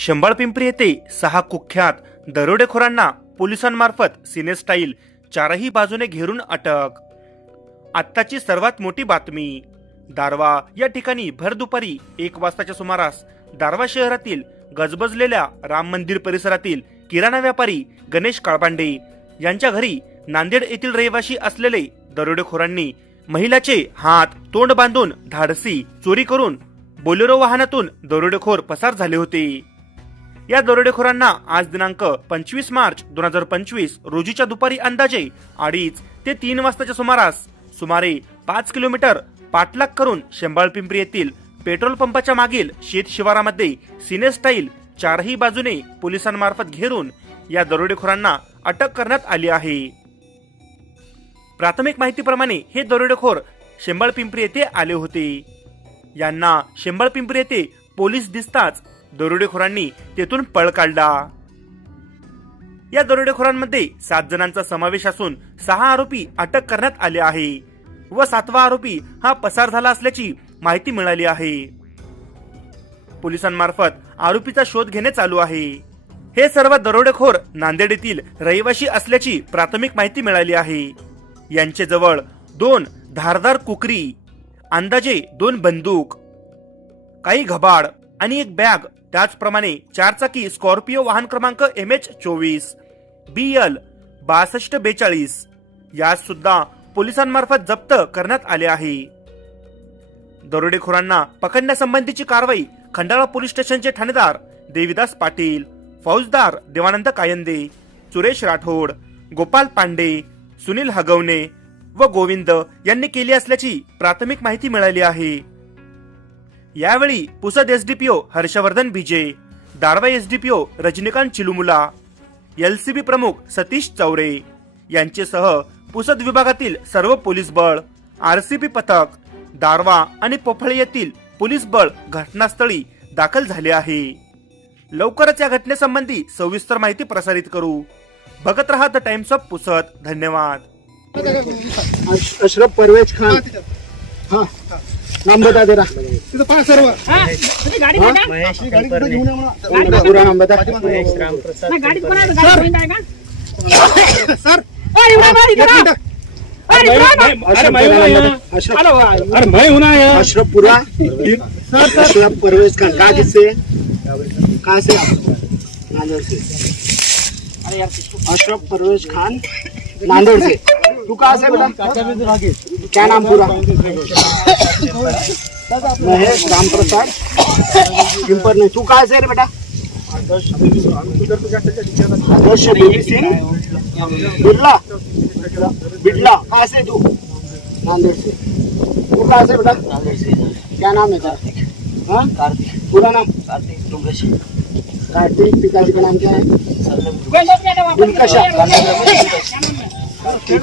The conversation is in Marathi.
शंभाळ पिंपरी येथे सहा कुख्यात दरोडेखोरांना पोलिसांमार्फत सिनेस्टाईल चारही बाजूने घेरून अटक. आत्ताची सर्वात मोठी बातमी दारवा या ठिकाणी भर दुपारी एक वाजताच्या सुमारास दारवा शहरातील गजबजलेल्या राम मंदिर परिसरातील किराणा व्यापारी गणेश काळबांडे यांच्या घरी नांदेड येथील रहिवाशी असलेले दरोडेखोरांनी महिलाचे हात तोंड बांधून धाडसी चोरी करून बोलेरो वाहनातून दरोडेखोर पसार झाले होते. या दरोडेखोरांना आज दिनांक पंचवीस मार्च दोन हजार पंचवीस रोजीच्या दुपारी अंदाजे अडीच ते तीन वाजताच्या सुमारास सुमारे पाच किलोमीटर पाठलाग करून शेंबाळ पिंपरी येथील पेट्रोल पंपाच्या मागील शेत शिवारामध्ये सिने स्टाईल चारही बाजूने पोलिसांमार्फत घेरून या दरोडेखोरांना अटक करण्यात आली आहे. प्राथमिक माहितीप्रमाणे हे दरोडेखोर शेंबाळ पिंपरी येथे आले होते. यांना शेंबाळ पिंपरी येथे पोलीस दिसताच दरोडेखोरांनी तेथून पळ काढला. या दरोडेखोरांमध्ये सात जणांचा समावेश असून सहा आरोपी अटक करण्यात आले आहे व सातवा आरोपी हा पसार झाला असल्याची माहिती मिळाली आहे. पोलिसांमार्फत आरोपीचा शोध घेणे चालू आहे. हे सर्व दरोडेखोर नांदेड येथील रहिवाशी असल्याची प्राथमिक माहिती मिळाली आहे. यांचे जवळ दोन धारदार कुकरी अंदाजे दोन बंदूक काही घबाड आणि एक बॅग त्याचप्रमाणे चारचाकी स्कॉर्पिओ वाहन क्रमांक एम एच चोवीस बी एल बासष्ट बेचाळीस यास सुद्धा पोलिसांमार्फत जप्त करण्यात आले आहे. दरोडेखोरांना पकडण्यासंबंधीची कारवाई खंडाळा पोलीस स्टेशनचे ठाणेदार देविदास पाटील फौजदार देवानंद कायंदे सुरेश राठोड गोपाल पांडे सुनील हगवणे व गोविंद यांनी केली असल्याची प्राथमिक माहिती मिळाली आहे. यावेळी Pusad SDPO Harshvardhan Bhije Darwha SDPO Rajnikant Chilumula LCB प्रमुख सतीश चौरे यांचेसह पुसद विभागातील सर्व पोलीस बळ आरसीपी पथक दारवा आणि पोफळे येथील पोलीस बळ घटनास्थळी दाखल झाले आहे. लवकरच या घटनेसंबंधी सविस्तर माहिती प्रसारित करू. बघत रहा द टाइम्स ऑफ पुसद. धन्यवाद. अश- अशरफ परवेज खान. हाँ. नाम बता जरा. तिथं पहा सर्व. हा, तुझी गाडी आहे का? ही गाडी कुठे घेऊन या मला? पूरा कोणाचं का? सर. बघ. अशरफ हूं परवेज खान कहाँ किससे कहाँ से आप? नांदेड़ से अशरफ परवेज खान नांदेड़ से तू कहाँ से बेटा? क्या नाम पूरा? महेश राम प्रसाद पिंपर नहीं. तू कहाँ से रे बेटा? आदर्श बेबी सिंह बिरला बिरला कहाँ से तू? नांदेड़ से तू कहाँ से बेटा? क्या नाम है तेरा हाँ? पूरा नाम? कार्तिक पिताजी का नाम क्या है गोविंद होते